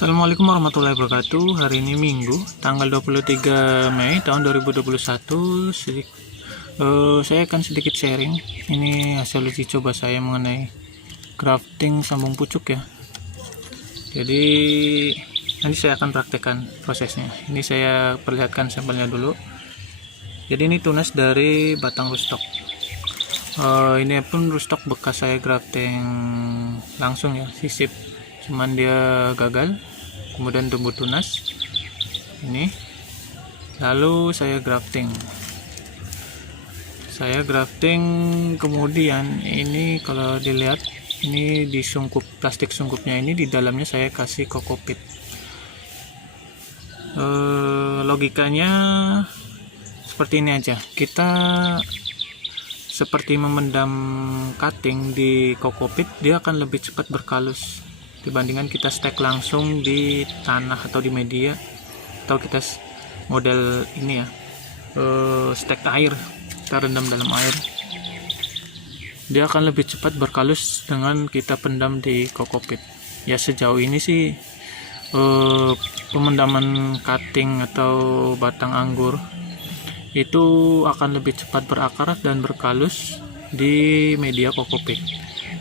Assalamualaikum warahmatullahi wabarakatuh. Hari ini Minggu, tanggal 23 Mei tahun 2021. Saya akan sedikit sharing. Ini hasil uji coba saya mengenai grafting sambung pucuk ya. Jadi nanti saya akan praktekkan prosesnya. Ini saya perlihatkan sampelnya dulu. Jadi ini tunas dari batang rootstock. Ini pun rootstock bekas saya grafting langsung ya, sisip. Cuman dia gagal, kemudian tumbuh tunas ini, lalu saya grafting kemudian ini kalau dilihat ini di sungkup plastik sungkupnya ini, di dalamnya saya kasih kokopit. Logikanya seperti ini aja, kita seperti memendam cutting di kokopit, dia akan lebih cepat berkalus dibandingkan kita stek langsung di tanah atau di media, atau kita model ini ya, stek air, kita rendam dalam air. Dia akan lebih cepat berkalus dengan kita pendam di kokopit. Ya sejauh ini sih pemendaman cutting atau batang anggur itu akan lebih cepat berakar dan berkalus di media kokopit.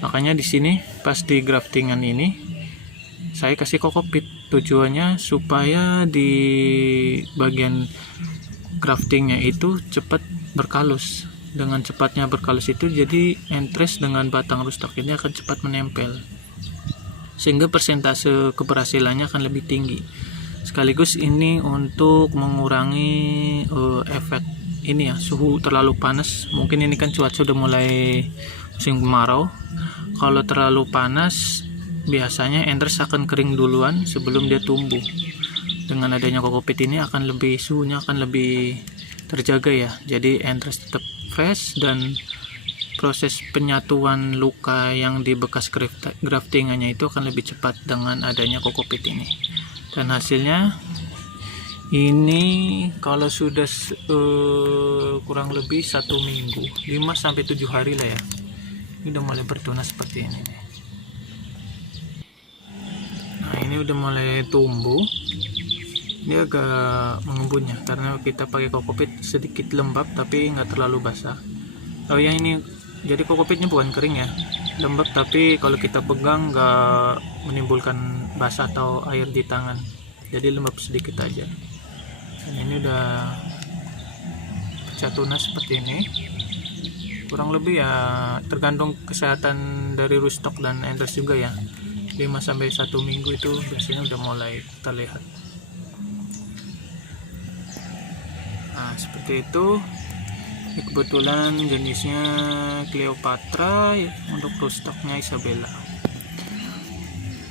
Makanya di sini pas di graftingan ini saya kasih kokopit, tujuannya supaya di bagian graftingnya itu cepat berkalus. Dengan cepatnya berkalus itu jadi entres dengan batang rootstock ini akan cepat menempel, sehingga persentase keberhasilannya akan lebih tinggi. Sekaligus ini untuk mengurangi efek ini ya, suhu terlalu panas. Mungkin ini kan cuaca sudah mulai musim kemarau. Kalau terlalu panas biasanya entres akan kering duluan sebelum dia tumbuh. Dengan adanya kokopit ini akan lebih, suhunya akan lebih terjaga ya, jadi entres tetap fresh dan proses penyatuan luka yang di bekas graftingannya itu akan lebih cepat dengan adanya kokopit ini. Dan hasilnya ini kalau sudah kurang lebih 1 minggu, 5-7 hari lah ya, ini udah mulai bertunas seperti ini nih. Nah ini udah mulai tumbuh, dia agak mengembun ya, karena kita pakai kokopit sedikit lembab tapi nggak terlalu basah. Oh ya, ini jadi kokopitnya bukan kering ya, lembab, tapi kalau kita pegang nggak menimbulkan basah atau air di tangan, jadi lembab sedikit aja. Dan ini udah pecah tunas seperti ini. Kurang lebih ya tergantung kesehatan dari rootstock dan entres juga ya, 5-1 minggu itu biasanya udah mulai terlihat. Nah seperti itu. Ini kebetulan jenisnya Cleopatra ya, untuk rootstocknya Isabella.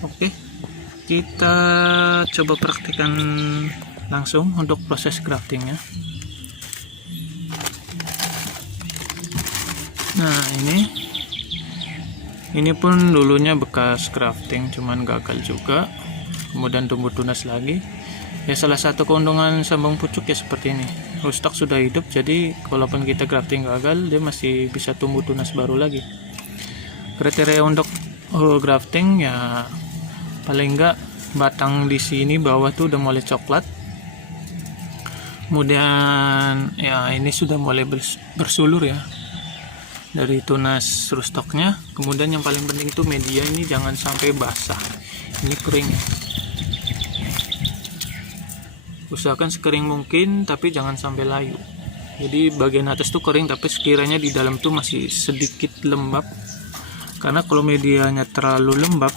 Oke, kita coba praktikkan langsung untuk proses graftingnya. Nah ini pun dulunya bekas grafting, cuman gagal juga, kemudian tumbuh tunas lagi ya. Salah satu keuntungan sambung pucuk ya seperti ini, rootstock sudah hidup, jadi kalaupun kita grafting gagal, dia masih bisa tumbuh tunas baru lagi. Kriteria untuk grafting ya paling enggak batang di sini bawah tuh udah mulai coklat, kemudian ya ini sudah mulai bersulur ya dari tunas rootstocknya. Kemudian yang paling penting itu media ini jangan sampai basah, ini kering ya. Usahakan sekering mungkin, tapi jangan sampai layu. Jadi bagian atas tuh kering, tapi sekiranya di dalam tuh masih sedikit lembab. Karena kalau medianya terlalu lembab,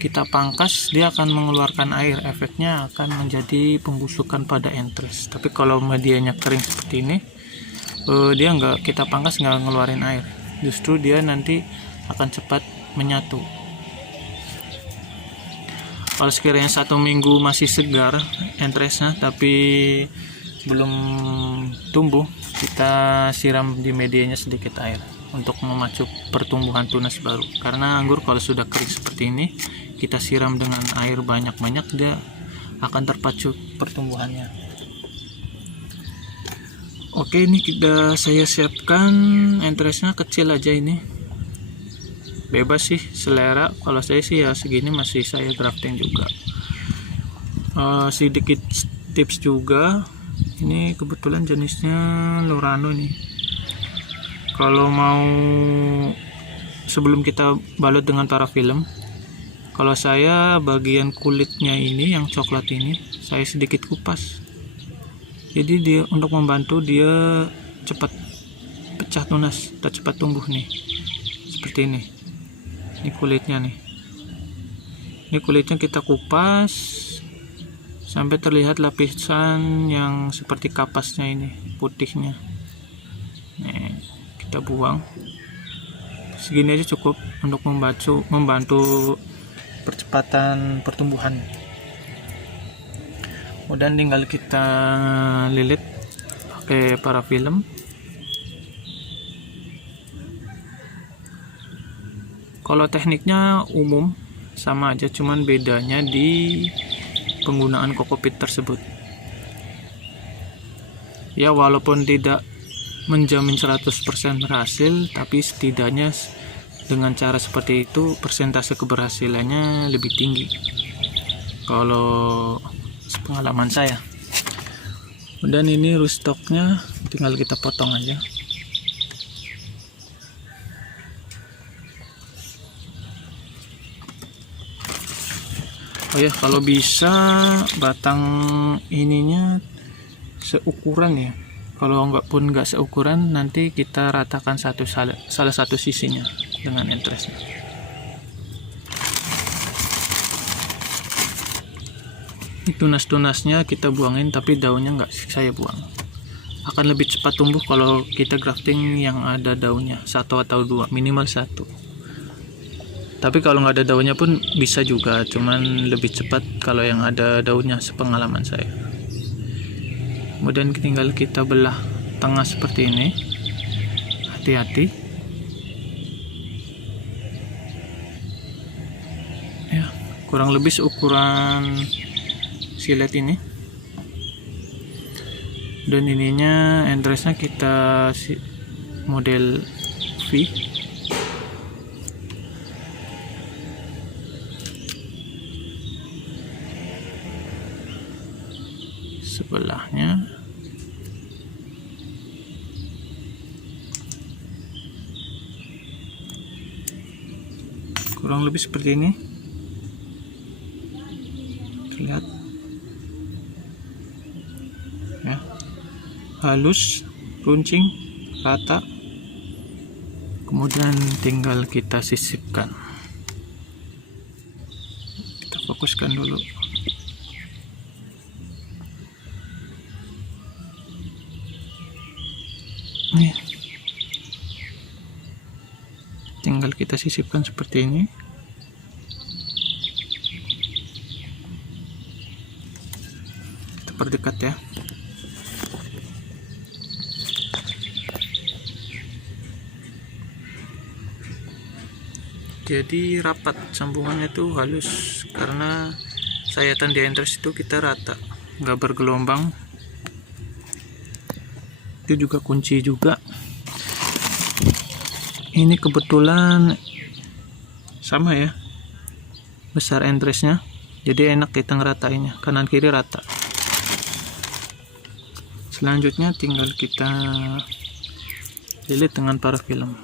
kita pangkas, dia akan mengeluarkan air, efeknya akan menjadi pembusukan pada entres. Tapi kalau medianya kering seperti ini, dia nggak, kita pangkas nggak ngeluarin air, justru dia nanti akan cepat menyatu. Kalau sekiranya 1 minggu masih segar entresnya tapi belum tumbuh, kita siram di medianya sedikit air untuk memacu pertumbuhan tunas baru. Karena anggur kalau sudah kering seperti ini, kita siram dengan air banyak-banyak, dia akan terpacu pertumbuhannya. Oke, ini saya siapkan entresnya kecil aja, ini bebas sih selera. Kalau saya sih ya segini masih saya grafting juga. Sedikit tips juga, ini kebetulan jenisnya Lurano nih. Kalau mau sebelum kita balut dengan parafilm, kalau saya bagian kulitnya ini yang coklat ini saya sedikit kupas, jadi dia untuk membantu dia cepat pecah tunas atau cepat tumbuh nih. Seperti ini kulitnya nih, ini kulitnya kita kupas sampai terlihat lapisan yang seperti kapasnya ini, putihnya. Nih, kita buang. Segini aja cukup untuk membantu percepatan pertumbuhan. Kemudian tinggal kita lilit pakai parafilm. Kalau tekniknya umum sama aja, cuman bedanya di penggunaan kokopit tersebut. Ya, walaupun tidak menjamin 100% berhasil, tapi setidaknya dengan cara seperti itu persentase keberhasilannya lebih tinggi kalau sepengalaman saya. Dan ini rootstocknya tinggal kita potong aja. Oh ya, kalau bisa batang ininya seukuran ya. Kalau nggak seukuran, nanti kita ratakan salah satu sisinya dengan entresnya. Tunas-tunasnya kita buangin, tapi daunnya nggak saya buang. Akan lebih cepat tumbuh kalau kita grafting yang ada daunnya, 1 atau 2, minimal 1. Tapi kalau nggak ada daunnya pun bisa juga, cuman lebih cepat kalau yang ada daunnya sepengalaman saya. Kemudian tinggal kita belah tengah seperti ini, hati-hati ya, kurang lebih seukuran silet ini. Dan ininya entresnya kita model V. Sebelahnya kurang lebih seperti ini, terlihat ya, halus, runcing, rata. Kemudian tinggal kita sisipkan. Kita fokuskan dulu. Nih, tinggal kita sisipkan seperti ini. Kita perdekat ya. Jadi rapat, sambungannya tuh halus, karena sayatan di entres itu kita rata, nggak bergelombang. Itu juga kunci juga. Ini kebetulan sama ya, besar entresnya, jadi enak kita ngeratainnya, kanan kiri rata. Selanjutnya tinggal kita lilit dengan parafilm.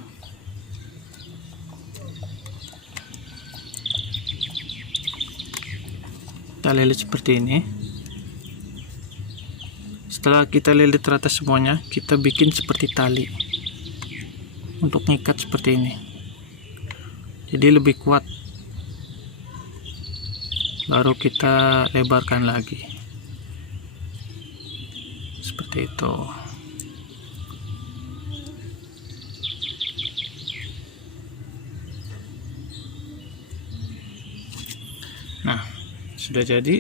Kita lilit seperti ini. Setelah kita lilit rata semuanya, kita bikin seperti tali untuk ngikat seperti ini, jadi lebih kuat. Baru kita lebarkan lagi seperti itu. Nah, sudah jadi.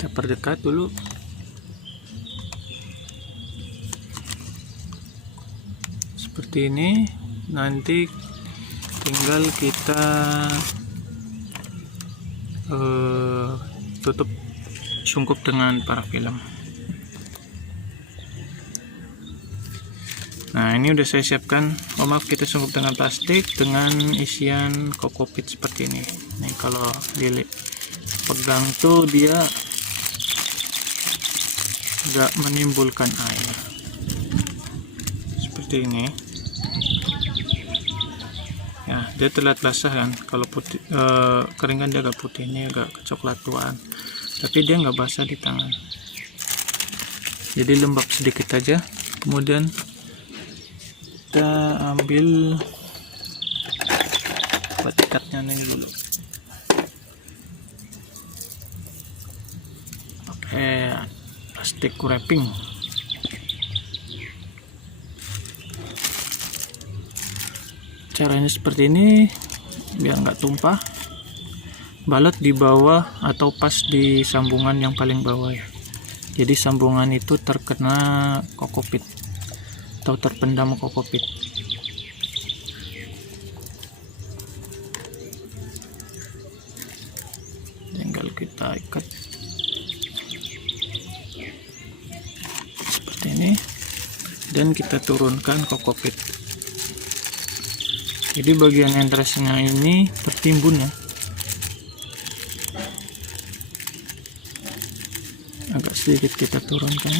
Kita perdekat dulu. Seperti ini. Nanti tinggal kita tutup, sungkup dengan parafilm. Nah, ini udah saya siapkan. Oh maaf, kita sanggup dengan plastik dengan isian kokopit seperti ini. Nih kalau dipegang tuh dia nggak menimbulkan air seperti ini ya. Dia terlihat basah kan, kalau putih kering kan dia agak putih, ini agak kecoklatuan, tapi dia nggak basah di tangan, jadi lembab sedikit aja. Kemudian kita ambil buat ikatnya ini dulu, pakai plastik wrapping. Caranya seperti ini biar nggak tumpah. Balut di bawah atau pas di sambungan yang paling bawah ya, jadi sambungan itu terkena kokopit atau terpendam kokopit. Tinggal kita ikat seperti ini dan kita turunkan kokopit. Jadi bagian entrasnya ini tertimbun ya, agak sedikit kita turunkan.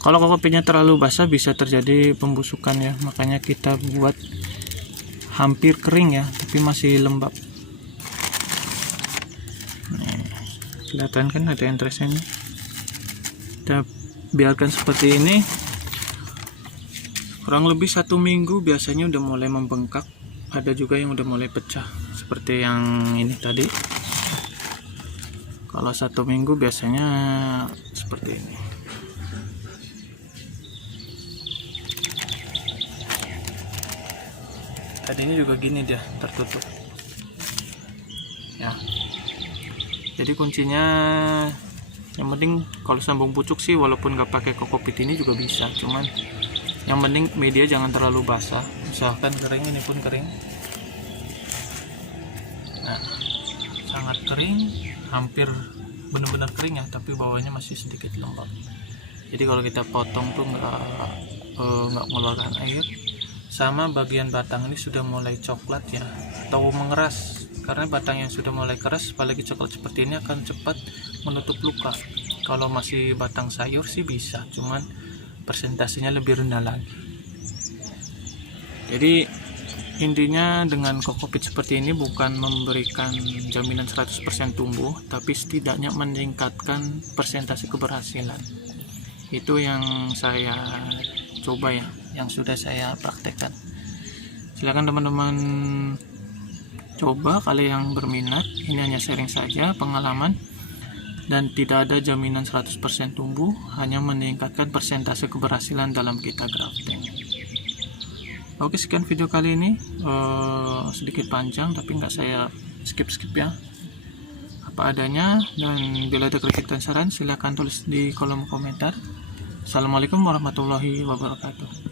Kalau kokopitnya terlalu basah bisa terjadi pembusukan ya, makanya kita buat hampir kering ya, tapi masih lembab. Nih, kelihatan kan ada entrasnya ini. Kita biarkan seperti ini kurang lebih 1 minggu, biasanya udah mulai membengkak. Ada juga yang udah mulai pecah seperti yang ini tadi. Kalau 1 minggu biasanya seperti ini. Tadi ini juga gini dia tertutup ya. Jadi kuncinya yang penting kalau sambung pucuk sih walaupun nggak pakai kokopit ini juga bisa, cuman yang penting media jangan terlalu basah, usahakan kering. Ini pun kering, nah sangat kering, hampir benar-benar kering ya, tapi bawahnya masih sedikit lembab. Jadi kalau kita potong tuh nggak mengeluarkan air. Sama bagian batang ini sudah mulai coklat ya, atau mengeras, karena batang yang sudah mulai keras apalagi coklat seperti ini akan cepat menutup luka. Kalau masih batang sayur sih bisa, cuman persentasenya lebih rendah lagi. Jadi intinya dengan kokopit seperti ini bukan memberikan jaminan 100% tumbuh, tapi setidaknya meningkatkan persentase keberhasilan. Itu yang saya coba ya, yang sudah saya praktekkan. Silakan teman-teman coba kalau yang berminat. Ini hanya sharing saja pengalaman dan tidak ada jaminan 100% tumbuh, hanya meningkatkan persentase keberhasilan dalam kita grafting. Oke, sekian video kali ini, sedikit panjang tapi nggak saya skip ya, apa adanya. Dan bila ada kritik dan saran silahkan tulis di kolom komentar. Assalamualaikum warahmatullahi wabarakatuh.